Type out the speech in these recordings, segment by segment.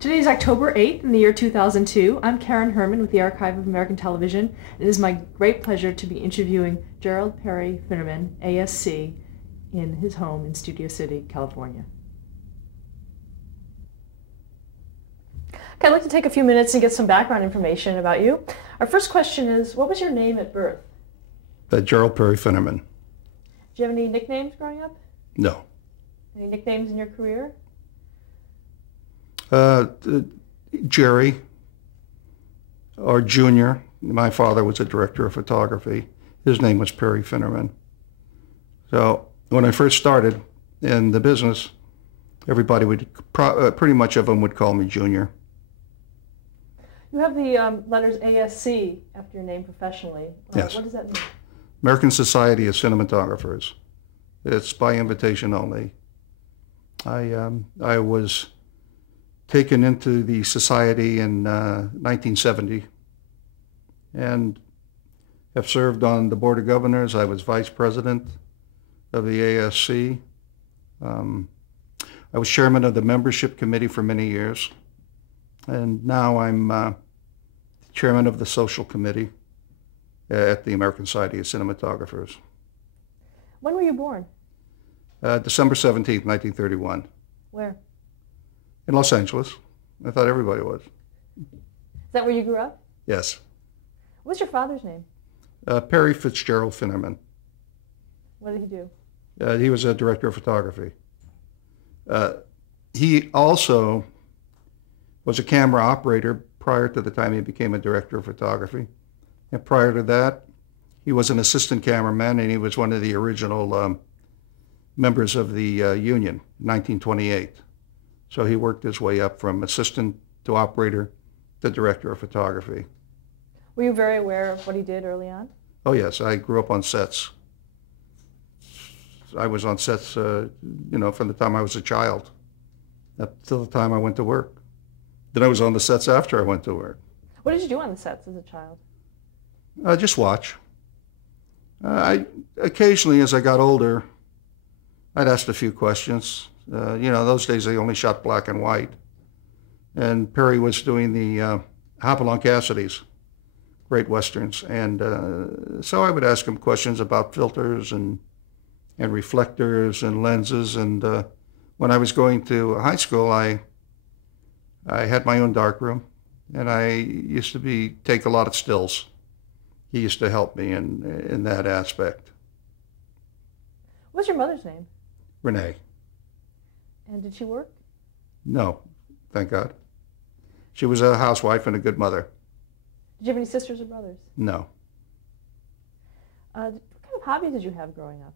Today is October 8th in the year 2002. I'm Karen Herman with the Archive of American Television. It is my great pleasure to be interviewing Gerald Perry Finnerman, ASC, in his home in Studio City, California. Okay, I'd like to take a few minutes and get some background information about you. Our first question is, what was your name at birth? Gerald Perry Finnerman. Did you have any nicknames growing up? No. Any nicknames in your career? Jerry, or Junior. My father was a director of photography. His name was Perry Finnerman. So when I first started in the business, everybody would, pretty much of them would call me Junior. You have the letters ASC after your name professionally. Yes. What does that mean? American Society of Cinematographers. It's by invitation only. I was taken into the society in 1970 and have served on the Board of Governors. I was vice president of the ASC. I was chairman of the membership committee for many years, and now I'm chairman of the social committee at the American Society of Cinematographers. When were you born? December 17th, 1931. Where? In Los Angeles. I thought everybody was. Is that where you grew up? Yes. What's your father's name? Perry Fitzgerald Finnerman. What did he do? He was a director of photography. He also was a camera operator prior to the time he became a director of photography. And prior to that, he was an assistant cameraman, and he was one of the original members of the union, 1928. So he worked his way up from assistant to operator to director of photography. Were you very aware of what he did early on? Oh yes, I grew up on sets. I was on sets, from the time I was a child up till the time I went to work. Then I was on the sets after I went to work. What did you do on the sets as a child? Just watch. Occasionally, as I got older, I'd ask a few questions. Those days they only shot black and white. And Perry was doing the Hopalong Cassidy's Great Westerns. And so I would ask him questions about filters and reflectors and lenses. And when I was going to high school, I had my own darkroom, and I used to take a lot of stills. He used to help me in that aspect. What's your mother's name? Renee. And did she work? No, thank God. She was a housewife and a good mother. Did you have any sisters or brothers? No. What kind of hobbies did you have growing up?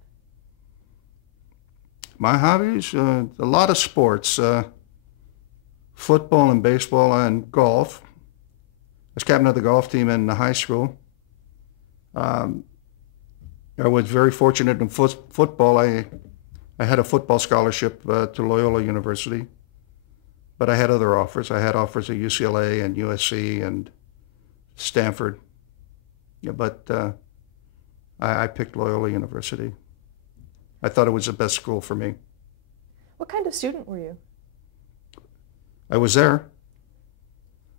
My hobbies, a lot of sports, football and baseball and golf. I was captain of the golf team in high school. I was very fortunate in football. I had a football scholarship to Loyola University, but I had other offers. I had offers at UCLA and USC and Stanford, but I picked Loyola University. I thought it was the best school for me. What kind of student were you? I was there.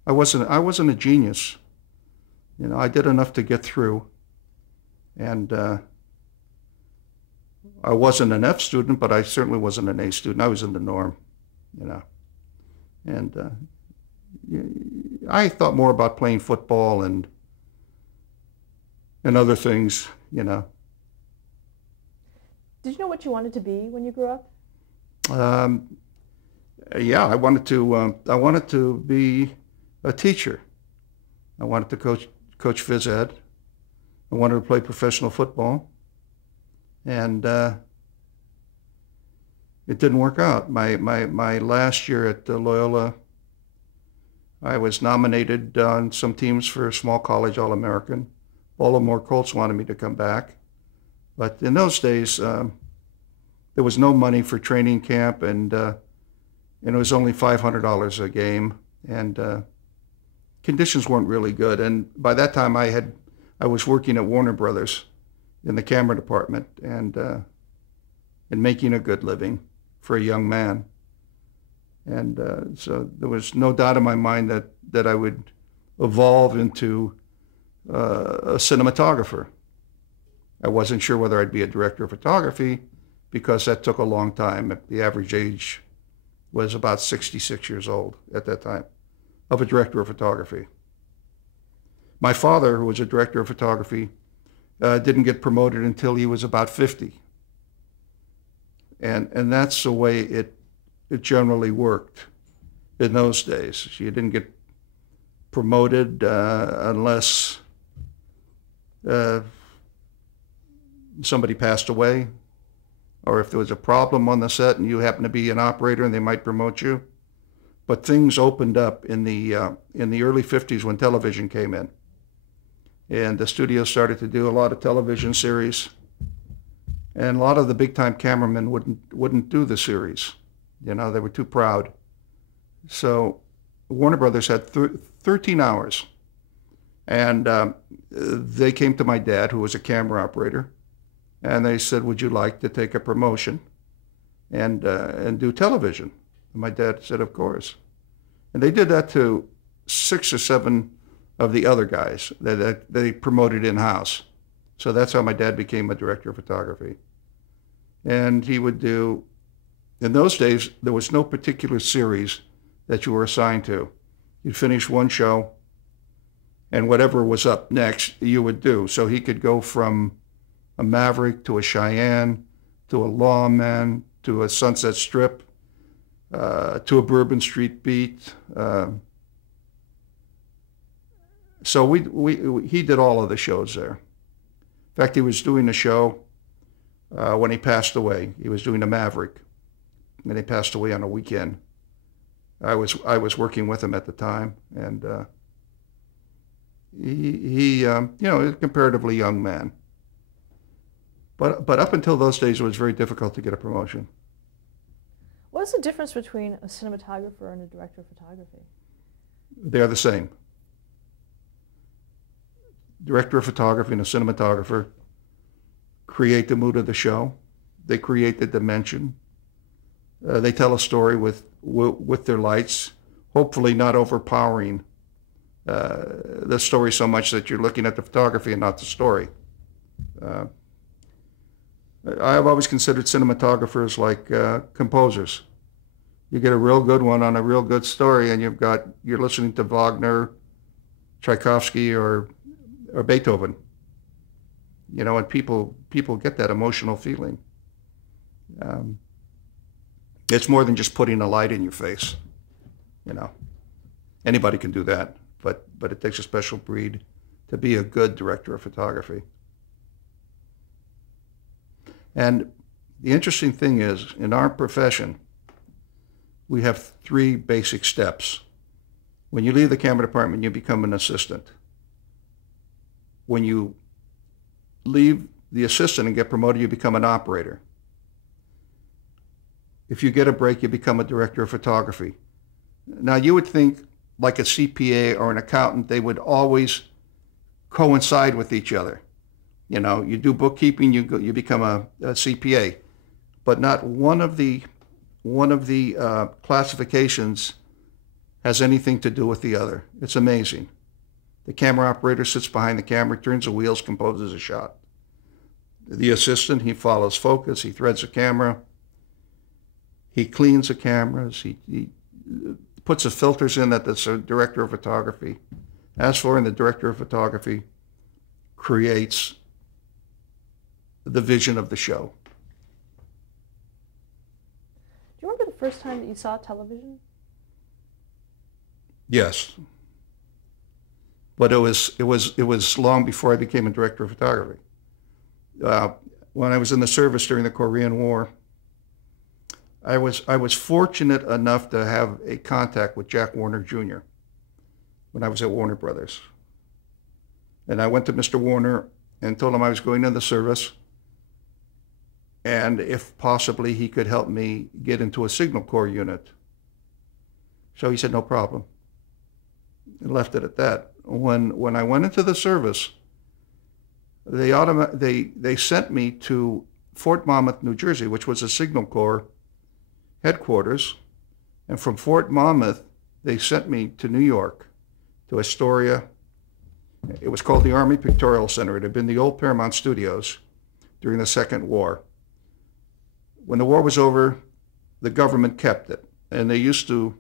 I wasn't a genius. I did enough to get through, and I wasn't an F student, but I certainly wasn't an A student. I was in the norm, and I thought more about playing football and other things, Did you know what you wanted to be when you grew up? Yeah, I wanted to be a teacher. I wanted to coach phys ed. I wanted to play professional football, and it didn't work out. My last year at Loyola, I was nominated on some teams for a small college All-American. Baltimore Colts wanted me to come back, but in those days there was no money for training camp, and it was only $500 a game, and conditions weren't really good. And by that time, I was working at Warner Brothers in the camera department, and making a good living for a young man. And so there was no doubt in my mind that I would evolve into a cinematographer. I wasn't sure whether I'd be a director of photography because that took a long time. The average age was about 66 years old at that time of a director of photography. My father, who was a director of photography, didn't get promoted until he was about 50. And that's the way it generally worked in those days. You didn't get promoted unless somebody passed away, or if there was a problem on the set and you happened to be an operator and they might promote you. But things opened up in the early 50s when television came in. And the studio started to do a lot of television series. And a lot of the big-time cameramen wouldn't do the series. You know, they were too proud. So Warner Brothers had 13 hours. And they came to my dad, who was a camera operator, and they said, would you like to take a promotion and do television? And my dad said, of course. And they did that to 6 or 7 of the other guys that they promoted in-house. So that's how my dad became a director of photography. And he would do, in those days, there was no particular series that you were assigned to. You'd finish one show, and whatever was up next, you would do. So he could go from a Maverick to a Cheyenne, to a Lawman, to a Sunset Strip, to a Bourbon Street Beat. So he did all of the shows there. In fact, he was doing a show when he passed away. He was doing a Maverick, and he passed away on a weekend. I was working with him at the time, and he you know, a comparatively young man. But up until those days, it was very difficult to get a promotion. What is the difference between a cinematographer and a director of photography? They're the same. Director of photography and a cinematographer create the mood of the show. They create the dimension. They tell a story with their lights, hopefully not overpowering the story so much that you're looking at the photography and not the story. I've always considered cinematographers like composers. You get a real good one on a real good story, and you're listening to Wagner, Tchaikovsky, or Beethoven. You know, and people get that emotional feeling. It's more than just putting a light in your face. You know, anybody can do that, but it takes a special breed to be a good director of photography. And the interesting thing is, in our profession, we have 3 basic steps. When you leave the camera department, you become an assistant. When you leave the assistant and get promoted, you become an operator. If you get a break, you become a director of photography. Now, you would think, like a CPA or an accountant, they would always coincide with each other. You know, you do bookkeeping, you become a CPA, but not one of the classifications has anything to do with the other. It's amazing. The camera operator sits behind the camera, turns the wheels, composes a shot. The assistant, he follows focus, he threads the camera, he cleans the cameras, he puts the filters in that the director of photography asks for, and the director of photography creates the vision of the show. Do you remember the first time that you saw television? Yes. But it was long before I became a director of photography. When I was in the service during the Korean War, I was fortunate enough to have a contact with Jack Warner Jr. when I was at Warner Brothers. And I went to Mr. Warner and told him I was going in the service, and if possibly he could help me get into a Signal Corps unit. So he said, no problem, and left it at that. When I went into the service, they sent me to Fort Monmouth, New Jersey, which was a Signal Corps headquarters, And from Fort Monmouth, they sent me to New York, to Astoria. It was called the Army Pictorial Center. It had been the old Paramount Studios during the Second War. When the war was over, the government kept it, and they used to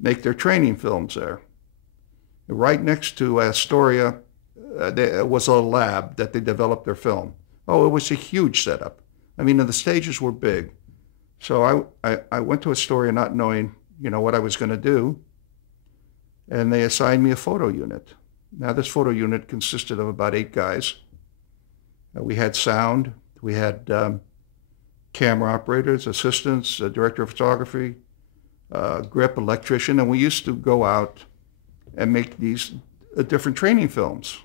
make their training films there. Right next to Astoria, there was a lab that they developed their film. Oh, it was a huge setup. I mean, the stages were big. So I went to Astoria not knowing, what I was going to do, and they assigned me a photo unit. Now, this photo unit consisted of about 8 guys. We had sound, we had camera operators, assistants, a director of photography, grip, electrician, and we used to go out and make these different training films.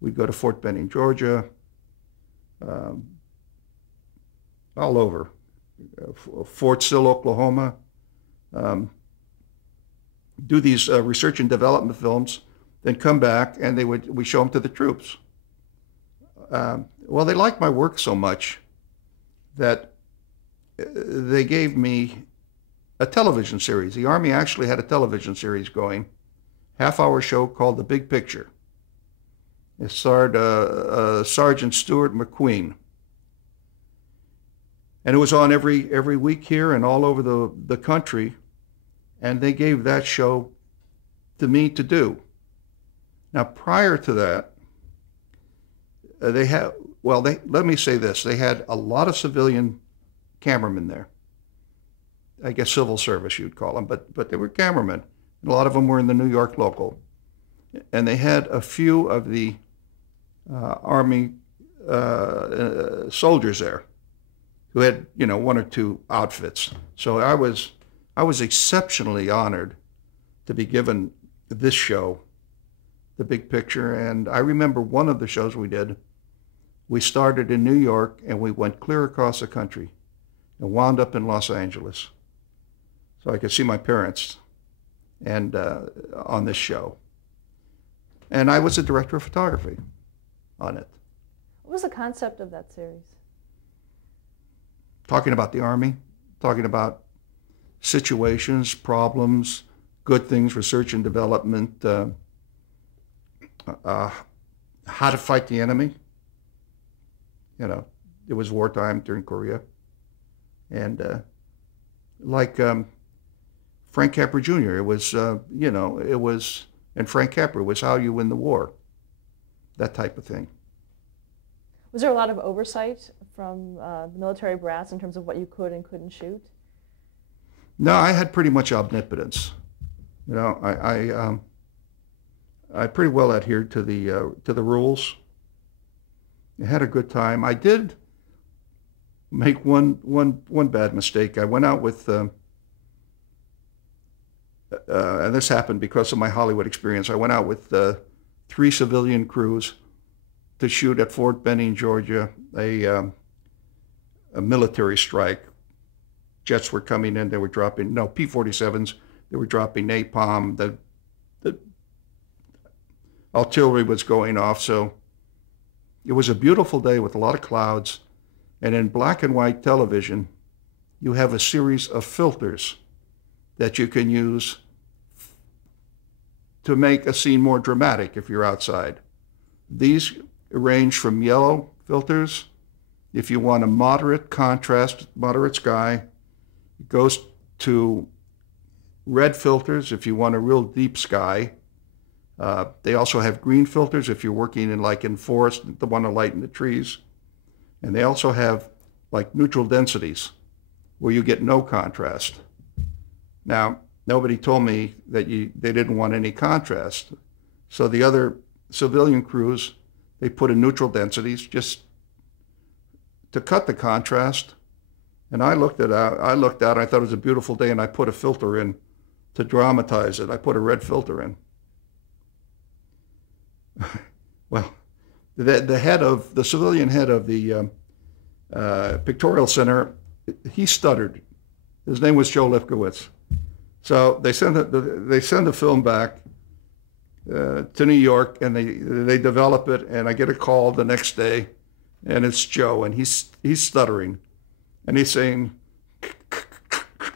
We'd go to Fort Benning, Georgia, all over, Fort Sill, Oklahoma, do these research and development films, then come back and we show them to the troops. Well, they liked my work so much that they gave me a television series. The Army actually had a television series going, half-hour show called The Big Picture. It starred Sergeant Stuart McQueen. And it was on every week here and all over the country. And they gave that show to me to do. Now, prior to that, let me say this. They had a lot of civilian cameramen there. I guess civil service you'd call them, but they were cameramen. A lot of them were in the New York local. And they had a few of the Army soldiers there who had, 1 or 2 outfits. So I was exceptionally honored to be given this show, The Big Picture. And I remember one of the shows we did, we started in New York and we went clear across the country and wound up in Los Angeles. So I could see my parents and on this show. And I was the director of photography on it. What was the concept of that series? Talking about the Army, talking about situations, problems, good things, research and development, how to fight the enemy. It was wartime during Korea. And Frank Capra Jr., it was, and Frank Capra was how you win the war, that type of thing. Was there a lot of oversight from the military brass in terms of what you could and couldn't shoot? No, I had pretty much omnipotence. I pretty well adhered to the rules. I had a good time. I did make one bad mistake. I went out with, and this happened because of my Hollywood experience. I went out with 3 civilian crews to shoot at Fort Benning, Georgia, a military strike. Jets were coming in, they were dropping, P-47s, they were dropping napalm, the artillery was going off. So it was a beautiful day with a lot of clouds. And in black and white television, you have a series of filters that you can use to make a scene more dramatic if you're outside. These range from yellow filters, if you want a moderate contrast, moderate sky. It goes to red filters if you want a real deep sky. They also have green filters if you're working in forest, the want to lighten the trees. And they also have neutral densities where you get no contrast. Now, nobody told me that they didn't want any contrast. So the other civilian crews, they put in neutral densities just to cut the contrast. And I looked out, I thought it was a beautiful day, and I put a filter in to dramatize it. I put a red filter in. Well, the civilian head of the Pictorial Center, he stuttered. His name was Joe Lifkowitz. So they send the film back to New York, and they develop it, and I get a call the next day, and it's Joe, and he's stuttering, and he's saying,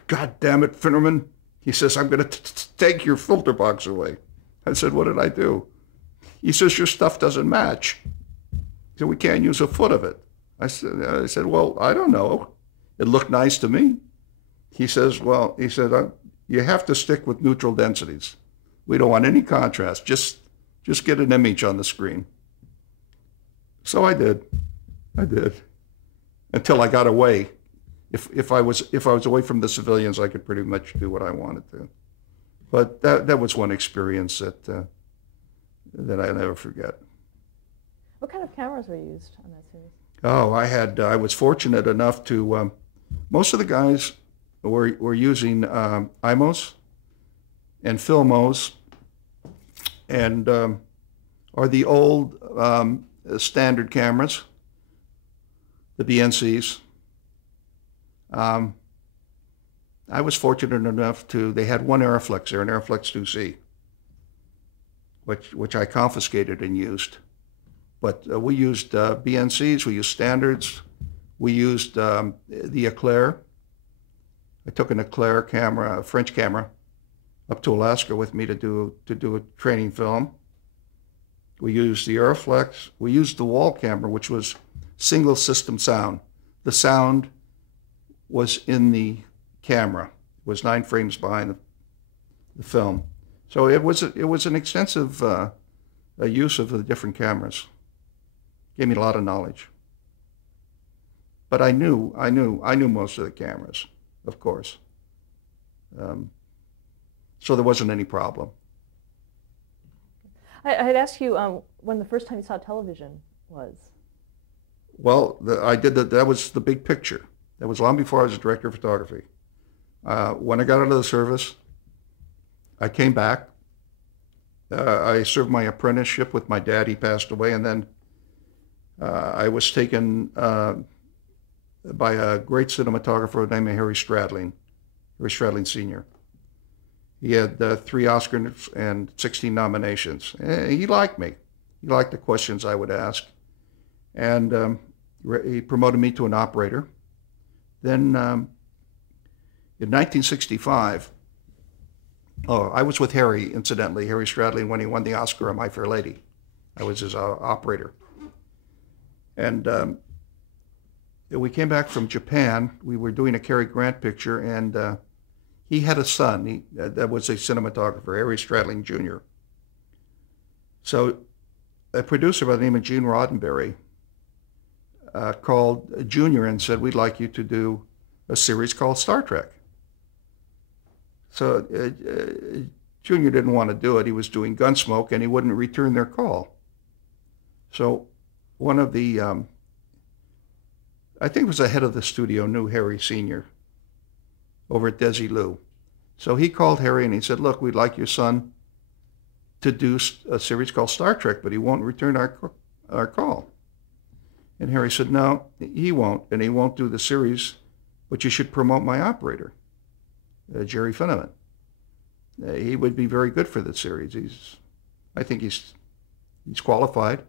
God damn it, Finnerman. He says, I'm going to take your filter box away. I said, what did I do? He says, your stuff doesn't match. He said, we can't use a foot of it. I said, well, I don't know. It looked nice to me. He says, well, he said, you have to stick with neutral densities. We don't want any contrast. Just get an image on the screen. So I did. Until I got away. If I was away from the civilians, I could pretty much do what I wanted to. But that was one experience that I'll never forget. What kind of cameras were used on that series? Oh, I was fortunate enough to, most of the guys were using IMOs and Filmos and are the old standard cameras, the BNCs. I was fortunate enough they had one Aeroflex there, an Aeroflex 2C, which I confiscated and used. But we used BNCs, we used standards, we used the Eclair. I took an Eclair camera, a French camera, up to Alaska with me to do a training film. We used the Aeroflex. We used the wall camera, which was single system sound. The sound was in the camera. It was 9 frames behind the film. So it was an extensive use of the different cameras. Gave me a lot of knowledge. But I knew most of the cameras, of course. So there wasn't any problem. I had asked you when the first time you saw television was. Well, that was the big picture. That was long before I was a director of photography. When I got out of the service, I came back. I served my apprenticeship with my dad. He passed away, and then I was taken by a great cinematographer named Harry Stradling Sr. He had 3 Oscars and 16 nominations. He liked me. He liked the questions I would ask. And he promoted me to an operator. Then in 1965, I was with Harry, incidentally, Harry Stradling, when he won the Oscar on My Fair Lady. I was his operator. And we came back from Japan. We were doing a Cary Grant picture, and he had a son that was a cinematographer, Harry Stradling Jr. So a producer by the name of Gene Roddenberry called Junior and said, we'd like you to do a series called Star Trek. So Junior didn't want to do it. He was doing Gunsmoke, and he wouldn't return their call. So one of the, I think it was the head of the studio, knew Harry Sr. over at Desilu. So he called Harry and he said, look, we'd like your son to do a series called Star Trek, but he won't return our call. And Harry said, no, he won't, and he won't do the series, but you should promote my operator, Jerry Finnerman. He would be very good for the series. I think he's qualified,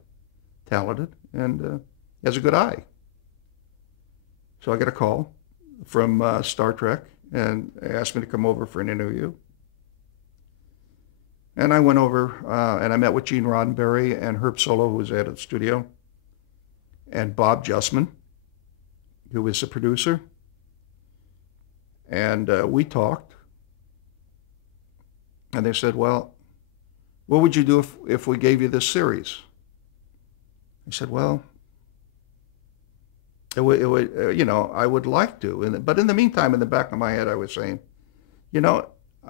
talented, and has a good eye. So I got a call from Star Trek, and they asked me to come over for an interview. And I went over, and I met with Gene Roddenberry and Herb Solow, who was at the studio, and Bob Justman, who was the producer. And we talked. And they said, well, what would you do if we gave you this series? I said, well, it would, I would like to. But in the meantime, in the back of my head, I was saying,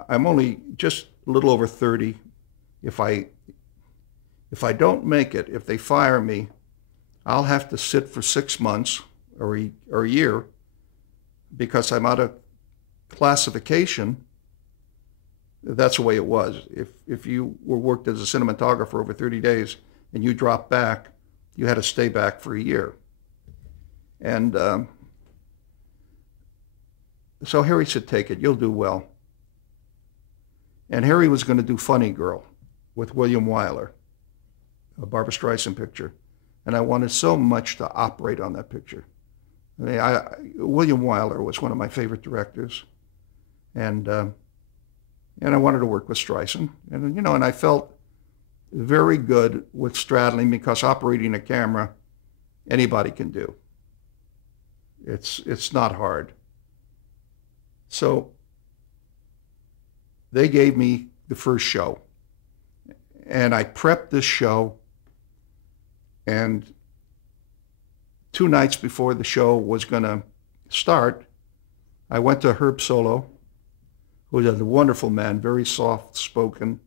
I'm only just a little over 30. If I don't make it, if they fire me, I'll have to sit for 6 months or a year because I'm out of classification. That's the way it was. If you worked as a cinematographer over 30 days and you dropped back, you had to stay back for a year. And so Harry said, take it, you'll do well. And Harry was going to do Funny Girl with William Wyler, a Barbra Streisand picture. And I wanted so much to operate on that picture. I mean, William Wyler was one of my favorite directors. And I wanted to work with Streisand. And, and I felt very good with straddling because operating a camera, anybody can do. It's not hard. So they gave me the first show. And I prepped this show. And 2 nights before the show was going to start, I went to Herb Solo, who was a wonderful man, very soft-spoken.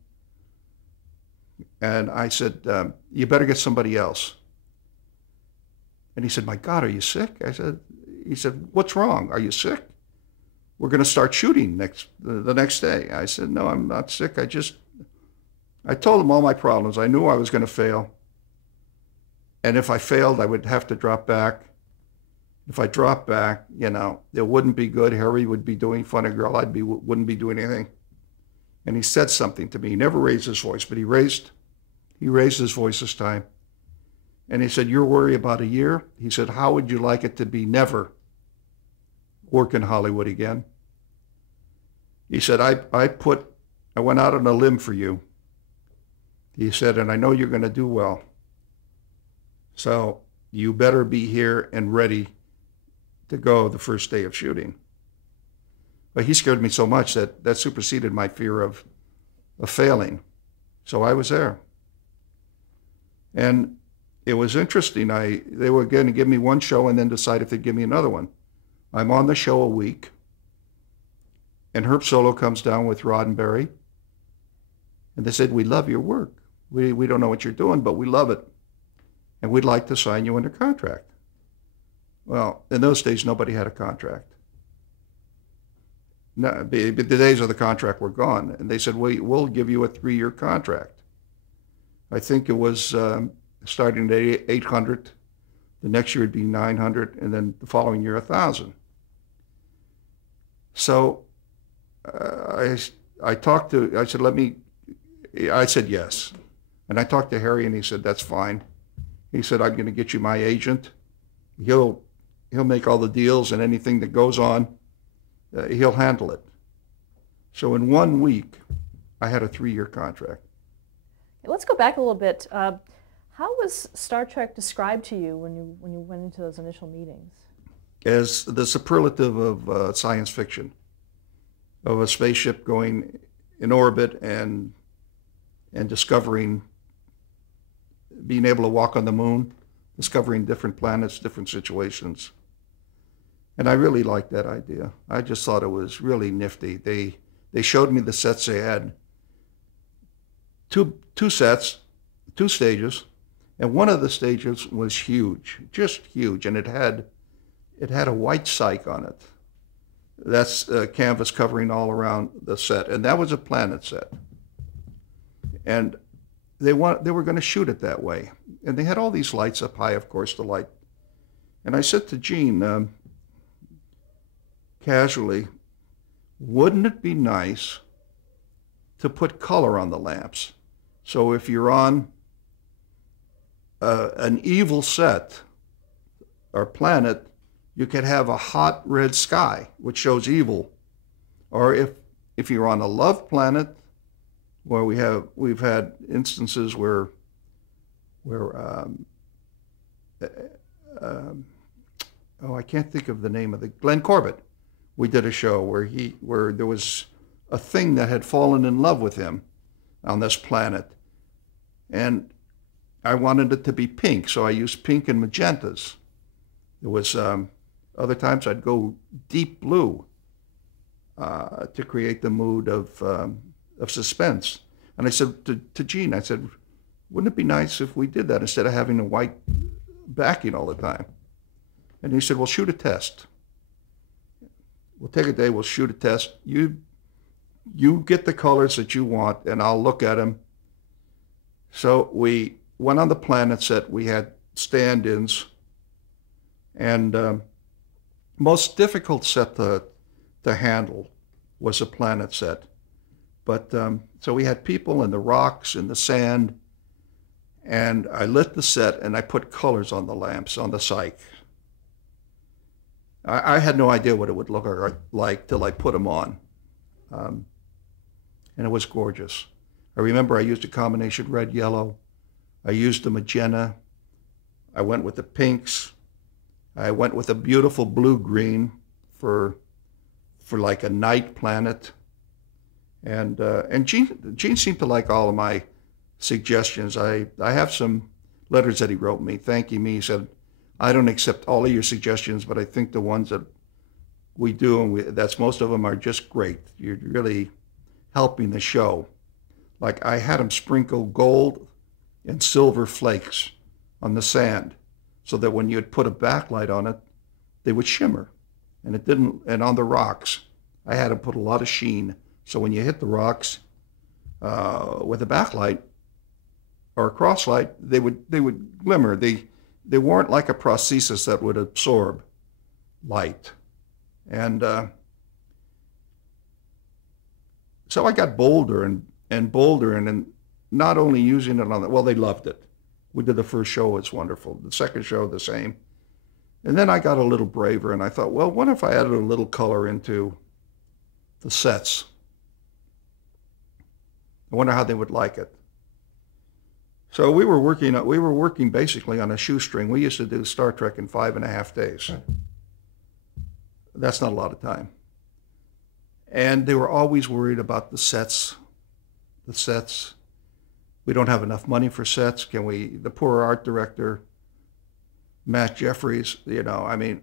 And I said, you better get somebody else. And he said, my God, are you sick? He said, what's wrong? Are you sick? We're going to start shooting the next day. I said, no, I'm not sick. I told him all my problems. I knew I was going to fail. And if I failed, I would have to drop back. If I dropped back, it wouldn't be good. Harry would be doing Funny Girl. Wouldn't be doing anything. And he said something to me. He never raised his voice, but he raised his voice this time. And he said, you're worried about a year? He said, how would you like it to be never work in Hollywood again? He said, I went out on a limb for you. He said, and I know you're going to do well. So you better be here and ready to go the first day of shooting. But he scared me so much that superseded my fear of failing. So I was there. And it was interesting. They were going to give me one show and then decide if they'd give me another one. I'm on the show a week. And Herb Solo comes down with Roddenberry. And they said, we love your work. We don't know what you're doing, but we love it. And we'd like to sign you under contract. Well, in those days, nobody had a contract. No, the days of the contract were gone. And they said, we'll give you a 3-year contract. I think it was starting at 800. The next year it'd be 900, and then the following year 1,000. So I said yes. And I talked to Harry, and he said, that's fine. He said, I'm going to get you my agent. He'll make all the deals, and anything that goes on, he'll handle it. So in 1 week, I had a 3-year contract. Let's go back a little bit. How was Star Trek described to you when you went into those initial meetings? As the superlative of science fiction, of a spaceship going in orbit and discovering, being able to walk on the moon, discovering different planets, different situations. And I really liked that idea. I just thought it was really nifty. They showed me the sets they had. Two sets, 2 stages, and one of the stages was huge, just huge, and it had a white cyc on it. That's a canvas covering all around the set, and that was a planet set. And they were going to shoot it that way, and they had all these lights up high, of course, the light. And I said to Gene, casually, wouldn't it be nice to put color on the lamps? So if you're on an evil set or planet, you could have a hot red sky, which shows evil. Or if you're on a love planet, where we've had instances where I can't think of the name of Glenn Corbett. We did a show where there was a thing that had fallen in love with him on this planet. And I wanted it to be pink, so I used pink and magentas. There was other times I'd go deep blue to create the mood of suspense. And I said to Gene, I said, wouldn't it be nice if we did that instead of having a white backing all the time? And he said, well, shoot a test. We'll take a day, we'll shoot a test. You get the colors that you want, and I'll look at them. So we went on the planet set. We had stand-ins. And most difficult set to handle was a planet set. But so we had people in the rocks, in the sand, and I lit the set and I put colors on the lamps, on the cyc. I had no idea what it would look like till I put them on. and it was gorgeous. I remember I used a combination red-yellow. I used the magenta. I went with the pinks. I went with a beautiful blue-green for like a night planet. And Gene seemed to like all of my suggestions. I have some letters that he wrote me thanking me. He said, I don't accept all of your suggestions, but I think the ones that we do, and that's most of them, are just great. You're really helping the show. Like I had him sprinkle gold and silver flakes on the sand so that when you'd put a backlight on it, they would shimmer. And it didn't, and on the rocks, I had him put a lot of sheen. So when you hit the rocks with a backlight or a crosslight, they would glimmer. They weren't like a prosthesis that would absorb light. And so I got bolder and bolder, and not only using it on the, well, they loved it. We did the first show, it's wonderful. The second show, the same. And then I got a little braver, and I thought, well, what if I added a little color into the sets? I wonder how they would like it. So we were working basically on a shoestring. We used to do Star Trek in 5.5 days. That's not a lot of time. And they were always worried about the sets. The sets. We don't have enough money for sets. Can we, the poor art director, Matt Jeffries, you know, I mean,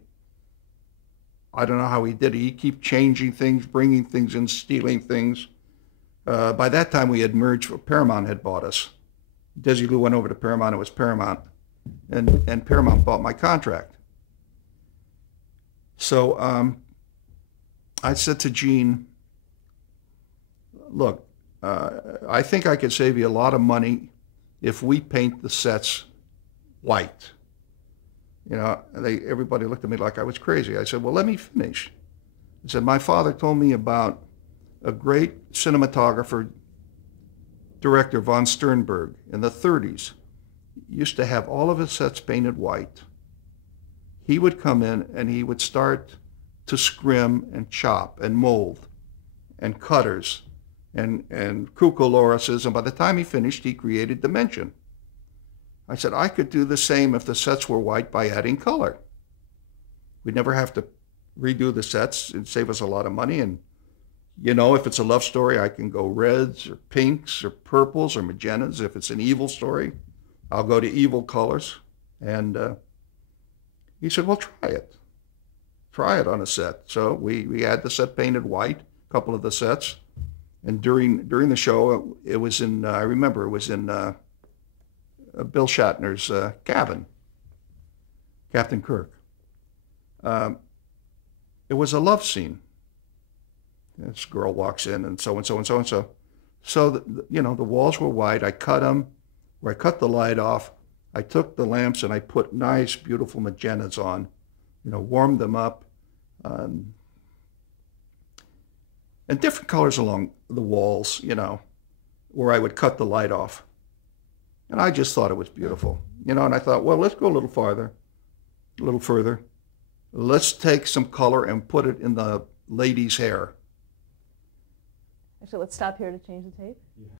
I don't know how he did it. He kept changing things, bringing things in, stealing things. By that time, we had merged. Paramount had bought us. Desilu went over to Paramount. It was Paramount, and Paramount bought my contract. So I said to Gene, look, I think I could save you a lot of money if we paint the sets white. You know, everybody looked at me like I was crazy. I said, well, let me finish. I said, my father told me about a great cinematographer, director, von Sternberg, in the 30s. Used to have all of his sets painted white. He would come in and he would start to scrim and chop and mold and cutters and cucolorises, and by the time he finished, he created dimension. I said, I could do the same if the sets were white by adding color. We'd never have to redo the sets. It'd save us a lot of money. And, you know, if it's a love story, I can go reds or pinks or purples or magentas. If it's an evil story, I'll go to evil colors. And he said, well, try it. Try it on a set. So we had the set painted white, a couple of the sets. And during the show, it was in, I remember it was in Bill Shatner's cabin, Captain Kirk. It was a love scene. This girl walks in and so and so and so and so. So, you know, the walls were white. I cut them, where I cut the light off. I took the lamps and I put nice, beautiful magentas on, you know, warmed them up. And different colors along the walls, you know, where I would cut the light off. And I just thought it was beautiful, you know, and I thought, well, let's go a little farther, a little further. Let's take some color and put it in the lady's hair. Actually, let's stop here to change the tape.